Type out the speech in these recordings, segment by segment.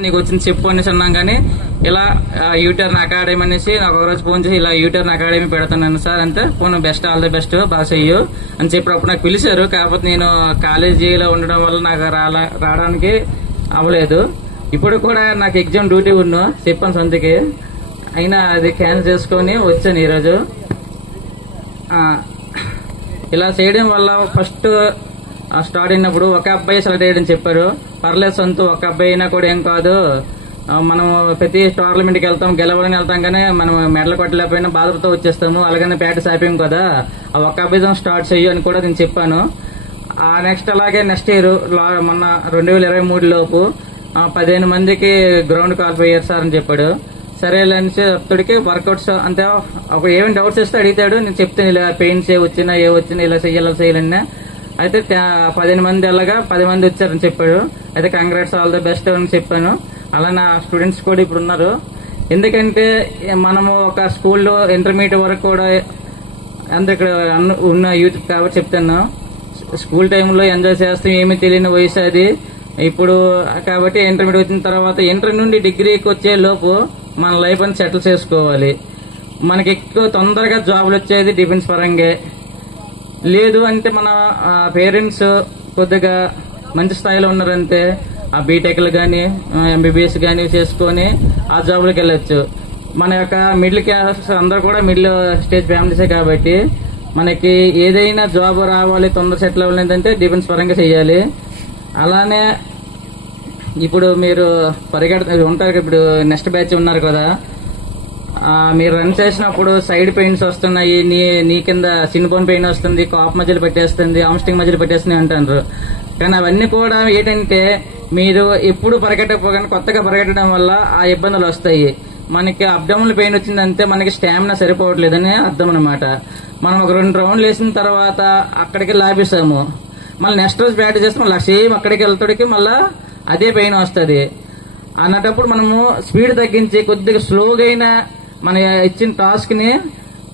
నీకు వచ్చింది చెప్పు అనేసి అన్నాం. కానీ ఇలా యూటర్న్ అకాడమీ అనేసి నాకు ఒక రోజు ఫోన్ చేసి ఇలా యూటర్న్ అకాడమీ పెడుతున్నాను సార్ అంటే phone best all the best బాగా చెయ్యు అని చెప్పినప్పుడు నాకు పిలిచారు. కాకపోతే నేను కాలేజీలో ఉండడం వల్ల నాకు రావడానికి అవ్వలేదు. ఇప్పుడు కూడా నాకు ఎగ్జామ్ డ్యూటీ ఉన్నా చెప్పాను సొంతకి, అయినా అది క్యాన్సిల్ చేసుకొని వచ్చాను ఈరోజు. ఇలా చేయడం వల్ల ఫస్ట్ స్టార్ట్ అయినప్పుడు ఒక అబ్బాయి సెలెక్ట్ అయ్యాడని చెప్పారు. పర్లేదు సొంత ఒక అబ్బాయి అయినా కూడా ఏం కాదు, మనం ప్రతి టోర్నమెంట్కి వెళ్తాం, గెలవాలని వెళ్తాం, కానీ మనం మెడల్ కొట్టలేకపోయినా బాధతో వచ్చేస్తాము, అలాగనే ప్రాక్టీస్ అయిపోయాం కదా, ఆ ఒక్క అబ్బాయితో స్టార్ట్ చెయ్యి అని కూడా నేను చెప్పాను. నెక్స్ట్ అలాగే నెక్స్ట్ ఇయర్ మొన్న 2023 లోపు 15 మందికి గ్రౌండ్ క్వాలిఫై అయ్యారు సార్ అని చెప్పాడు. సరే అతడికి వర్కౌట్స్ అంతే ఒక ఏమైనా డౌట్స్ ఇస్తే అడిగితాడు, నేను చెప్తాను ఇలా పెయిన్స్ ఏ వచ్చినా ఇలా చేయాలన్నా. అయితే 15 మంది అలాగా 10 మంది వచ్చారని చెప్పాడు. అయితే కంగ్రాట్స్ ఆల్ ద బెస్ట్ అని చెప్పాను. అలా నా స్టూడెంట్స్ కూడా ఇప్పుడు ఉన్నారు. ఎందుకంటే మనము ఒక స్కూల్లో ఇంటర్మీడియట్ వరకు కూడా ఇక్కడ ఉన్న యూత్ కాబట్టి చెప్తాను, స్కూల్ టైంలో ఎంజాయ్ చేస్తాం, ఏమీ తెలియని వయసు అది. ఇప్పుడు కాబట్టి ఇంటర్మీడియట్ వచ్చిన తర్వాత ఇంటర్ నుండి డిగ్రీకి వచ్చే లోపు మన లైఫ్ అని సెటిల్ చేసుకోవాలి. మనకి ఎక్కువ తొందరగా జాబులు వచ్చేది డిఫెన్స్ పరంగా. లేదు అంటే మన పేరెంట్స్ కొద్దిగా మంచి స్థాయిలో ఉన్నారంటే ఆ బీటెక్లు కానీ ఎంబీబీఎస్ కానీ చేసుకుని ఆ జాబులకు వెళ్ళొచ్చు. మన యొక్క మిడిల్ క్లాస్ అందరూ కూడా మిడిల్ స్టేజ్ ఫ్యామిలీసే కాబట్టి మనకి ఏదైనా జాబ్ రావాలి, తొందర సెటిల్ అవ్వాలి అంటే డిఫెన్స్ పరంగా చేయాలి. అలానే ఇప్పుడు మీరు ఉంటారు, ఇప్పుడు నెక్స్ట్ బ్యాచ్ ఉన్నారు కదా, మీరు రన్ చేసినప్పుడు సైడ్ పెయిన్స్ వస్తున్నాయి, నీ కింద సిన్బోన్ పెయిన్ వస్తుంది, కాప్ మధ్యలో పెట్టేస్తుంది, ఆమ్స్టింగ్ మధ్యలో పెట్టేస్తుంది అంటారు. కానీ అవన్నీ కూడా ఏంటంటే మీరు ఎప్పుడు పరిగెట్టకపోగానే కొత్తగా పరిగెట్టడం వల్ల ఆ ఇబ్బందులు వస్తాయి. మనకి అబ్డామినల్ పెయిన్ వచ్చిందంటే మనకి స్టామినా సరిపోవట్లేదని అర్థం అనమాట. మనం ఒక 2 రౌండ్లు వేసిన తర్వాత అక్కడికి లాభిస్తాము, మళ్ళీ నెక్స్ట్ రోజు ప్రాక్టీస్ చేస్తే మళ్ళీ సేమ్ అక్కడికి వెళ్తాడికి మళ్ళీ అదే పెయిన్ వస్తుంది. అన్నటప్పుడు మనము స్పీడ్ తగ్గించి కొద్దిగా స్లోగా అయినా మన ఇచ్చిన టాస్క్ ని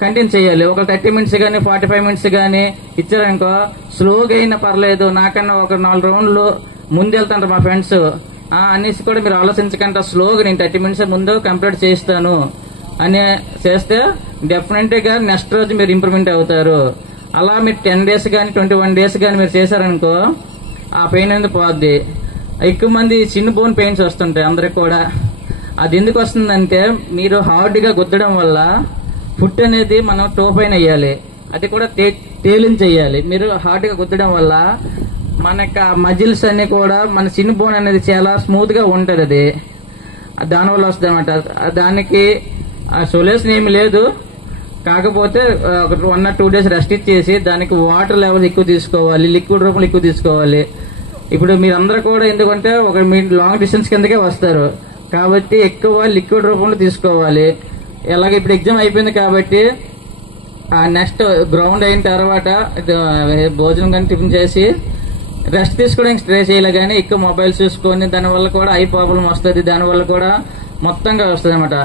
కంటిన్యూ చేయాలి. ఒక 30 మినిట్స్ కానీ 45 మినిట్స్ కానీ ఇచ్చారనుకో స్లోగా అయినా పర్లేదు, నాకన్నా ఒక 4 రౌండ్లు ముందు వెళ్తాంటారు మా ఫ్రెండ్స్ అనేసి కూడా మీరు ఆలోచించకుండా స్లోగా నేను 30 మినిట్స్ ముందు కంప్లీట్ చేస్తాను అని చేస్తే డెఫినెట్ గా నెక్స్ట్ రోజు మీరు ఇంప్రూవ్మెంట్ అవుతారు. అలా మీరు 10 డేస్ కానీ 21 డేస్ కానీ మీరు చేశారనుకో ఆ పెయిన్ అనేది పోద్ది. ఎక్కువ మంది చిన్న బోన్ పెయిన్స్ వస్తుంటాయి అందరికి కూడా. అది ఎందుకు వస్తుందంటే మీరు హార్డ్ గా గుద్దడం వల్ల ఫుట్ అనేది మనం టో పైన వేయాలి, అది కూడా తేలించి వేయాలి. మీరు హార్డ్ గా గుద్దడం వల్ల మనకు మజిల్స్ అన్ని కూడా మన చిన్న బోన్ అనేది చాలా స్మూత్ గా ఉంటది, అది దానివల్ల వస్తుంది అనమాట. దానికి సొల్యూషన్ ఏమి లేదు, కాకపోతే 1 or 2 డేస్ రెస్ట్ ఇచ్చేసి దానికి వాటర్ లెవెల్ ఎక్కువ తీసుకోవాలి, లిక్విడ్ రూపంలో ఎక్కువ తీసుకోవాలి. ఇప్పుడు మీరందరూ కూడా ఎందుకంటే ఒక లాంగ్ డిస్టెన్స్ కిందకే వస్తారు కాబట్టి ఎక్కువ లిక్విడ్ రూపంలో తీసుకోవాలి. ఎలాగ ఇప్పుడు ఎగ్జామ్ అయిపోయింది కాబట్టి నెక్స్ట్ గ్రౌండ్ అయిన తర్వాత భోజనం కానీ టిఫిన్ చేసి రెస్ట్ తీసుకోవడానికి ట్రై చేయాలి. కానీ ఎక్కువ మొబైల్స్ చూసుకొని దానివల్ల కూడా ఐ ప్రాబ్లం వస్తుంది, దానివల్ల కూడా మొత్తంగా వస్తుంది అనమాట.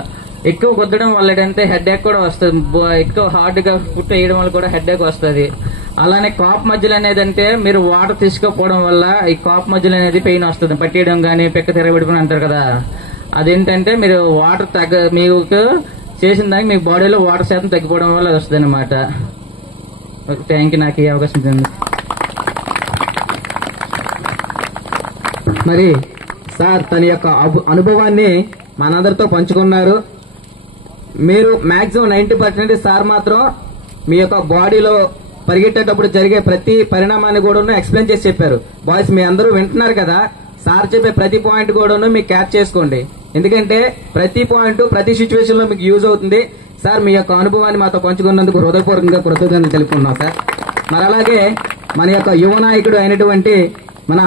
ఎక్కువ కుద్దడం వల్ల ఏంటంటే హెడ్ ఏక్ కూడా వస్తుంది, ఎక్కువ హార్డ్ గా ఫుట్ వేయడం వల్ల కూడా హెడ్ ఏక్ వస్తుంది. అలానే కాప్ మధ్యలో అనేది అంటే మీరు వాటర్ తీసుకోకపోవడం వల్ల ఈ కాప్ మధ్యలో అనేది పెయిన్ వస్తుంది, పట్టేయడం కానీ పెక్క తిరగబెట్టుకుని అంటారు కదా. అదేంటంటే మీరు వాటర్ మీకు చేసిన దానికి మీ బాడీలో వాటర్ శాతం తగ్గిపోవడం వల్ల వస్తుంది అనమాట. థ్యాంక్ యూ నాకు ఈ అవకాశం ఇచ్చింది. మరి సార్ తన యొక్క అనుభవాన్ని మనందరితో పంచుకున్నారు. మీరు మాక్సిమం 90% సార్ మాత్రం మీ యొక్క బాడీలో పరిగెట్టేటప్పుడు జరిగే ప్రతి పరిణామాన్ని కూడా ఎక్స్ప్లెయిన్ చేసి చెప్పారు. బాయ్స్ మీ అందరూ వింటున్నారు కదా, సార్ చెప్పే ప్రతి పాయింట్ కూడా మీకు క్యాచ్ చేసుకోండి, ఎందుకంటే ప్రతి పాయింట్ ప్రతి సిచ్యువేషన్ లో మీకు యూజ్ అవుతుంది. సార్ మీ యొక్క అనుభవాన్ని మాతో పంచుకున్నందుకు హృదయపూర్వకంగా కృతజ్ఞతలు తెలుపుకున్నాం సార్. మరి అలాగే మన యొక్క యువ నాయకుడు అయినటువంటి మన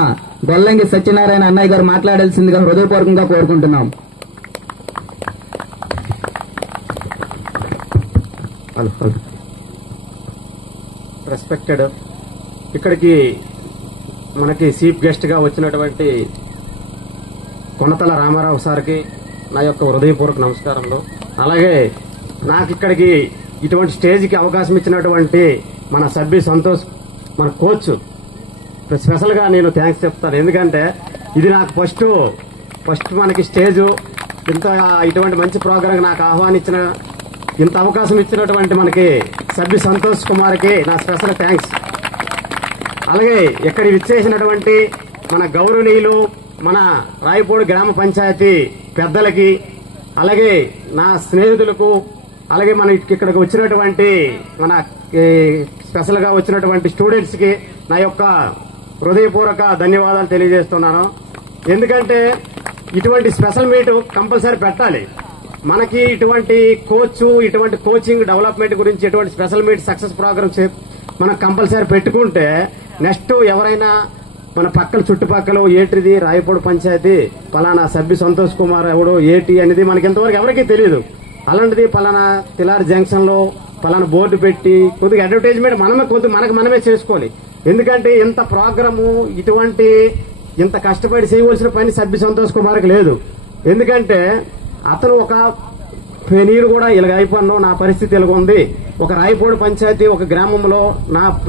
గొల్లంగి సత్యనారాయణ అన్నయ్య గారు మాట్లాడాల్సిందిగా హృదయపూర్వకంగా కోరుకుంటున్నాం. రెస్పెక్టెడ్ ఇక్కడికి మనకి చీఫ్ గెస్ట్ గా వచ్చినటువంటి కొనతల రామారావు సార్కి నా యొక్క హృదయపూర్వక నమస్కారంలో. అలాగే నాకు ఇక్కడికి ఇటువంటి స్టేజ్కి అవకాశం ఇచ్చినటువంటి మన సభ్యు సంతోష్, మన కోచ్ స్పెషల్ గా నేను థ్యాంక్స్ చెప్తాను. ఎందుకంటే ఇది నాకు ఫస్ట్ ఫస్ట్ మనకి స్టేజ్ ఇంత ఇటువంటి మంచి ప్రోగ్రాం నాకు ఆహ్వానించిన ఇంత అవకాశం ఇచ్చినటువంటి మనకి సభ్యు సంతోష్ కుమార్కి నా స్పెషల్ థ్యాంక్స్. అలాగే ఇక్కడ విచ్చేసినటువంటి మన గౌరవనీయులు మన రాయపూడి గ్రామ పంచాయతీ పెద్దలకి, అలాగే నా స్నేహితులకు, అలాగే మన ఇక్కడికి వచ్చినటువంటి మన స్పెషల్ గా వచ్చినటువంటి స్టూడెంట్స్ కి నా యొక్క హృదయపూర్వక ధన్యవాదాలు తెలియజేస్తున్నాను. ఎందుకంటే ఇటువంటి స్పెషల్ మీట్ కంపల్సరీ పెట్టాలి. మనకి ఇటువంటి ఇటువంటి కోచింగ్ డెవలప్మెంట్ గురించి ఇటువంటి స్పెషల్ మీట్ సక్సెస్ ప్రోగ్రామ్స్ మనం కంపల్సరీ పెట్టుకుంటే నెక్స్ట్ ఎవరైనా మన పక్కల చుట్టుపక్కల ఏటిది రాయపూడి పంచాయతీ పలానా సభ్యు సంతోష్ కుమార్ ఎవడు ఏటి అనేది మనకి ఇంతవరకు ఎవరికీ తెలియదు. అలాంటిది పలానా తిలారి జంక్షన్ లో పలానా బోర్డు పెట్టి కొద్దిగా అడ్వర్టైజ్మెంట్ మనమే చేసుకోవాలి. ఎందుకంటే ఇంత ప్రోగ్రాము ఇంత కష్టపడి చేయవలసిన పని సభ్యు సంతోష్ కుమార్కి లేదు. ఎందుకంటే అతను ఒక నీరు కూడా ఇలాగ అయిపోయినావు, నా పరిస్థితి ఇలాగ ఉంది. ఒక రాయపూడి పంచాయతీ ఒక గ్రామంలో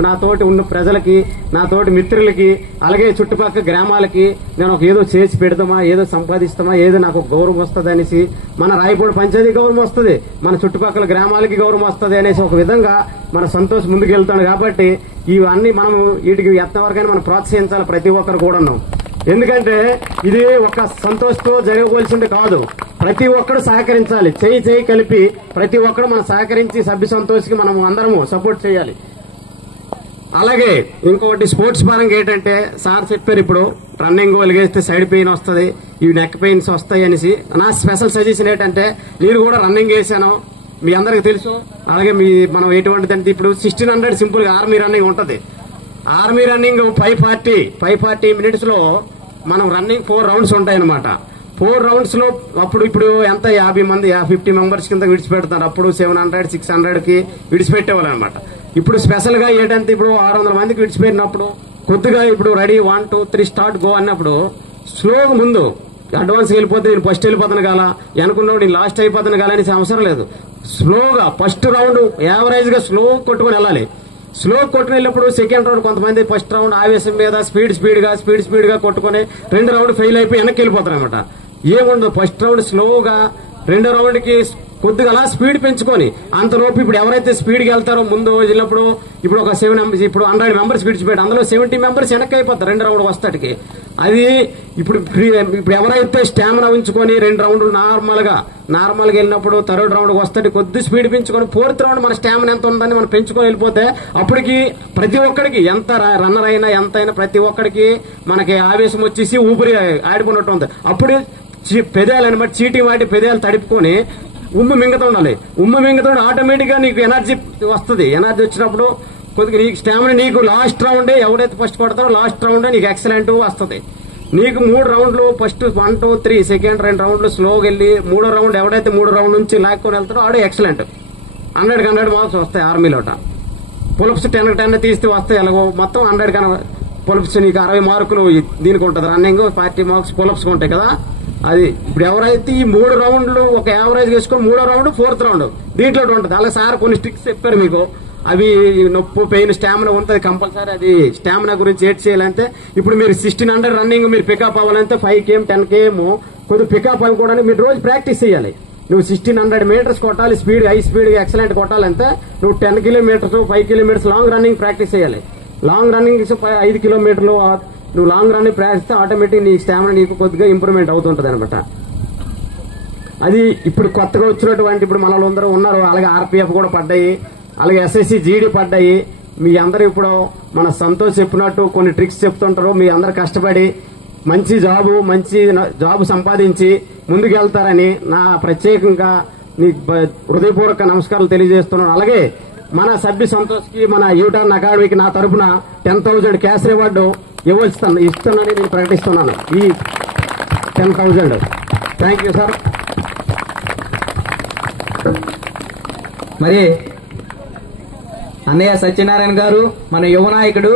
నాతోటి ఉన్న ప్రజలకి, నాతోటి మిత్రులకి, అలాగే చుట్టుపక్కల గ్రామాలకి నేను ఏదో చేసి పెడతామా, ఏదో సంపాదిస్తామా, ఏదో నాకు గౌరవం వస్తుంది అనేసి, మన రాయపూడి పంచాయతీ గౌరవం వస్తుంది, మన చుట్టుపక్కల గ్రామాలకి గౌరవం వస్తుంది అనేసి ఒక విధంగా మన సంతోష్ ముందుకు వెళ్తాడు. కాబట్టి ఇవన్నీ మనం వీటికి ఎంతవరకైనా మనం ప్రోత్సహించాలి ప్రతి ఒక్కరు కూడాను. ఎందుకంటే ఇది ఒక సంతోష్తో జరగవలసింది కాదు, ప్రతి ఒక్కరు సహకరించాలి. చేయి కలిపి ప్రతి ఒక్కరు మనం సహకరించి సభ్యు సంతోష్కి మనం అందరము సపోర్ట్ చేయాలి. అలాగే ఇంకొకటి స్పోర్ట్స్ పరంగా ఏంటంటే సార్ చెప్పారు, ఇప్పుడు రన్నింగ్ వెలిగేస్తే సైడ్ పెయిన్ వస్తుంది, ఇవి నెక్ పెయిన్స్ వస్తాయి అనేసి. నా స్పెషల్ సజెషన్ ఏంటంటే నేను కూడా రన్నింగ్ వేసాను, మీ అందరికి తెలుసు. అలాగే మనం ఎటువంటిదంటే ఇప్పుడు 1600 సింపుల్ గా ఆర్మీ రన్నింగ్ ఉంటది. ఆర్మీ రన్నింగ్ 540 మినిట్స్ లో మనం రన్నింగ్ 4 రౌండ్స్ ఉంటాయి అనమాట. 4 రౌండ్స్ లో ఇప్పుడు ఎంత 50 మెంబర్స్ కింద విడిచిపెడతారు. అప్పుడు 700, 600 కి విడిచిపెట్టేవాళ్ళు అనమాట. ఇప్పుడు స్పెషల్ గా ఏంటంటే ఇప్పుడు 600 మందికి విడిచిపెట్టినప్పుడు కొద్దిగా ఇప్పుడు రెడీ 1, 2, 3 స్టార్ట్ గో అన్నప్పుడు స్లోగా ముందు అడ్వాన్స్ వెళ్ళిపోతే నేను ఫస్ట్ వెళ్ళిపోతాను కాలా, అనుకున్నావు నేను లాస్ట్ అయిపోతాను కాలా అనేసి అవసరం లేదు. స్లోగా ఫస్ట్ రౌండ్ యావరేజ్ గా స్లో కొట్టుకుని వెళ్ళాలి. స్లో కొట్టుకుని వెళ్ళినప్పుడు సెకండ్ రౌండ్ కొంతమంది ఫస్ట్ రౌండ్ ఆవేశం మీద స్పీడ్ గా కొట్టుకుని 2 రౌండ్ ఫెయిల్ అయిపోయి వెనక్కి వెళ్ళిపోతారు అనమాట. ఏముండదు, ఫస్ట్ రౌండ్ స్లోగా 2వ రౌండ్ కి కొద్దిగా అలా స్పీడ్ పెంచుకొని అంతలోపు ఇప్పుడు ఎవరైతే స్పీడ్ గా వెళ్తారో ముందు వెళ్ళినప్పుడు ఇప్పుడు ఒక 100 మెంబర్స్ విడిచిపెట్టి అందులో 70 మెంబర్స్ వెనక్కి అయిపోతారు 2 రౌండ్ వస్తాటికి. అది ఇప్పుడు ఎవరైతే స్టామినా ఉంచుకొని 2 రౌండ్లు నార్మల్ గా వెళ్ళినప్పుడు 3rd రౌండ్ వస్తాడు కొద్ది స్పీడ్ పెంచుకొని 4th రౌండ్ మన స్టామినా ఎంత ఉందని మనం పెంచుకొని వెళ్ళిపోతే అప్పటికి ప్రతి ఒక్కడికి ఎంత రన్నర్ అయినా ఎంతైనా ప్రతి ఒక్కడికి మనకి ఆవేశం వచ్చేసి ఊపిరి ఆడిపోయినట్టు ఉంది. అప్పుడు పెదాలు అనమాట చీటీ వాటి పెదాలు తడుపుకొని ఉమ్ము మింగతా ఉండాలి. ఉమ్ము మింగతా ఆటోమేటిక్ గా నీకు ఎనర్జీ వస్తుంది. ఎనర్జీ వచ్చినప్పుడు కొద్దిగా నీకు స్టామినా నీకు లాస్ట్ రౌండే ఎవరైతే ఫస్ట్ కొడతారో లాస్ట్ రౌండే నీకు ఎక్సలెంట్ వస్తుంది. నీకు 3 రౌండ్లు ఫస్ట్ 1, 2, 3 సెకండ్ 2 రౌండ్లు స్లోగా వెళ్ళి 3వ రౌండ్ ఎవరైతే 3 రౌండ్ నుంచి లాక్కొని వెళ్తారో ఆడే ఎక్సలెంట్ 100 మార్క్స్ వస్తాయి. ఆర్మీలోట పులప్స్ 10 తీస్తే వస్తాయి. ఎలాగో మొత్తం 100 పులప్స్ నీకు 60 మార్కులు దీనికి ఉంటుంది. రన్నింగ్ 40 మార్క్స్ పులప్స్ ఉంటాయి కదా. అది ఇప్పుడు ఎవరైతే ఈ 3 రౌండ్లు ఒక యావరేజ్ వేసుకొని 3వ రౌండ్ 4th రౌండ్ దీంట్లో ఉంటుంది. అలా సార్ కొన్ని స్టిక్స్ చెప్పారు మీకు, అవి నొప్పు పెయిన్ స్టామినా ఉంటుంది కంపల్సరీ. అది స్టామినా గురించి ఏడ్ చేయాలంటే ఇప్పుడు మీరు 1600 రన్నింగ్ మీరు పికప్ అవ్వాలంటే 5 km 10 km కొద్దిగా పికప్ అవి కూడా మీరు రోజు ప్రాక్టీస్ చేయాలి. నువ్వు 1600 మీటర్స్ కొట్టాలి, హై స్పీడ్ ఎక్సలెంట్ కొట్టాలంటే నువ్వు 10 kilometres 5 kilometres long running practice చేయాలి. లాంగ్ రన్నింగ్ 5 కిలోమీటర్లు నువ్వు లాంగ్ రన్నింగ్ ప్రాక్టీస్ ఆటోమేటిక్ నీ స్టామినా నీకు కొద్దిగా ఇంప్రూవ్మెంట్ అవుతుంటది అనమాట. అది ఇప్పుడు కొత్తగా వచ్చినటువంటి ఇప్పుడు మనలో అందరూ ఉన్నారు. అలాగే ఆర్పీఎఫ్ కూడా పడ్డాయి, అలాగే ఎస్ఎస్సి జీడీ పడ్డాయి. మీ అందరూ ఇప్పుడు మన సంతోష్ చెప్పినట్టు కొన్ని ట్రిక్స్ చెప్తుంటారు. మీ అందరు కష్టపడి మంచి జాబు సంపాదించి ముందుకు వెళ్తారని నా ప్రత్యేకంగా నీ హృదయపూర్వక నమస్కారాలు తెలియజేస్తున్నాను. అలాగే మన సభ్యు సంతోష్ కి మన యూటర్న్ అకాడమీకి నా తరఫున 10,000 క్యాష్ రివార్డు ఇస్తానని నేను ప్రకటిస్తున్నాను. ఈ 10,000 థ్యాంక్ యూ సార్. మరి అన్నయ్య సత్యనారాయణ గారు మన యువ నాయకుడు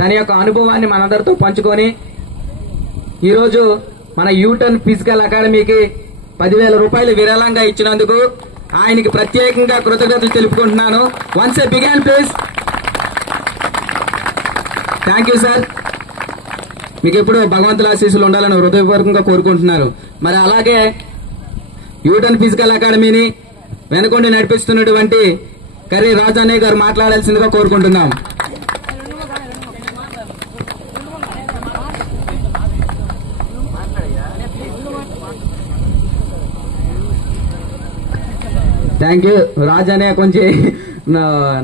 తన యొక్క అనుభవాన్ని మనందరితో పంచుకొని ఈరోజు మన యూటర్న్ ఫిజికల్ అకాడమీకి 10,000 రూపాయలు విరాళంగా ఇచ్చినందుకు ఆయనకి ప్రత్యేకంగా కృతజ్ఞతలు తెలుపుకుంటున్నాను. Once a big hand please. Thank you sir. మీకు ఎప్పుడు భగవంతుల ఆశీస్సులు ఉండాలని హృదయపూర్వకంగా కోరుకుంటున్నారు. మరి అలాగే యూటర్న్ ఫిజికల్ అకాడమీని వెనకొండి నడిపిస్తున్నటువంటి కర్రీ రాజు అన్నయ్య గారు మాట్లాడాల్సిందిగా కోరుకుంటున్నాం. Thank you. రాజు అన్నయ్య కొంచెం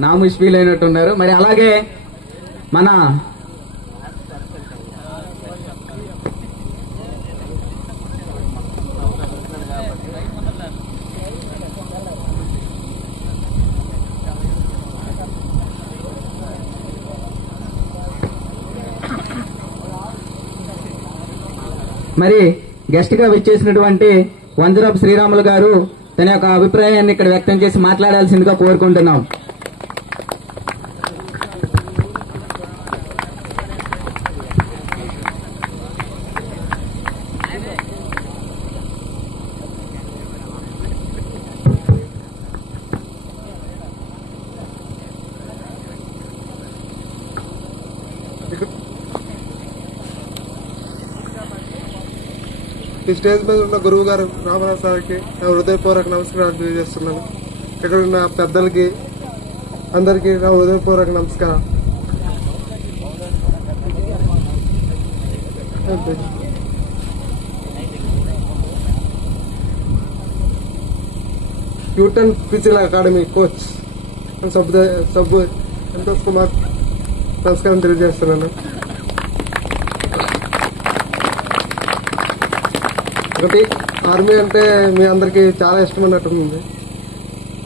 నాముష్ ఫీల్ అయినట్టున్నారు. మరి అలాగే మన మరి గెస్ట్ గా విచ్చేసినటువంటి వంజరపు శ్రీరాములు గారు తన యొక్క అభిప్రాయాన్ని ఇక్కడ వ్యక్తం చేసి మాట్లాడాల్సిందిగా కోరుకుంటున్నాం. ఈ స్టేజ్ మీద ఉన్న గురువు గారు రామరావు సార్కి నా హృదయపూర్వక నమస్కారాలు తెలియజేస్తున్నాను. ఇక్కడ ఉన్న పెద్దలకి అందరికీ నా హృదయపూర్వక నమస్కారం. U turn physical academy coach Santosh Kumar నమస్కారం తెలియజేస్తున్నాను. ఒకటి, ఆర్మీ అంటే మీ అందరికి చాలా ఇష్టం అన్నట్టుంది.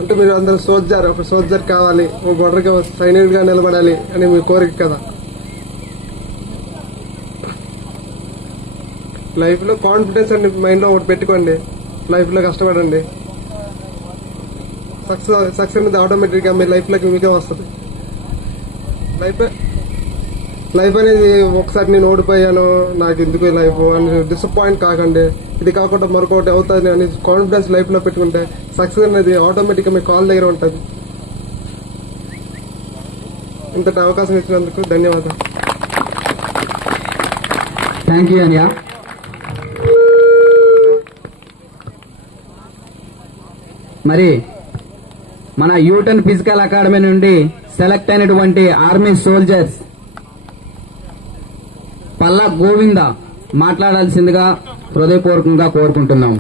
అంటే మీరు అందరు సోల్జర్, ఒక సోల్జర్ కావాలి, ఒక బోర్డర్గా సైనికుడిగా నిలబడాలి అని మీ కోరిక కదా. లైఫ్ లో కాన్ఫిడెన్స్ అండి మైండ్ లో ఒకటి పెట్టుకోండి. లైఫ్ లో కష్టపడండి. సక్సెస్ అనేది ఆటోమేటిక్ గా మీ లైఫ్ లోకి మీకే వస్తుంది. లైఫ్ అనేది ఒకసారి నేను ఓడిపోయాను, నాకు ఎందుకు లైఫ్ అని డిసప్పాయింట్ కాకండి. ఇది కాకుండా మరొకటి అవుతుంది అని కాన్ఫిడెన్స్ లైఫ్ లో పెట్టుకుంటే సక్సెస్ అనేది ఆటోమేటిక్ గా మీ కాల్ దగ్గర ఉంటుంది. ఇంతటి అవకాశం ఇచ్చినందుకు ధన్యవాదాలు. థ్యాంక్ యూ అనియా. మరి మన యూటర్న్ ఫిజికల్ అకాడమీ నుండి సెలెక్ట్ అయినటువంటి ఆర్మీ సోల్జర్స్ పల్లా గోవింద మాట్లాడాల్సిందిగా హృదయపూర్వకంగా కోరుకుంటున్నాం.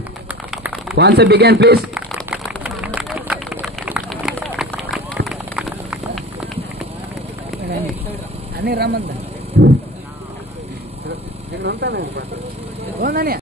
Once begin please. అన్ని రమ్మందా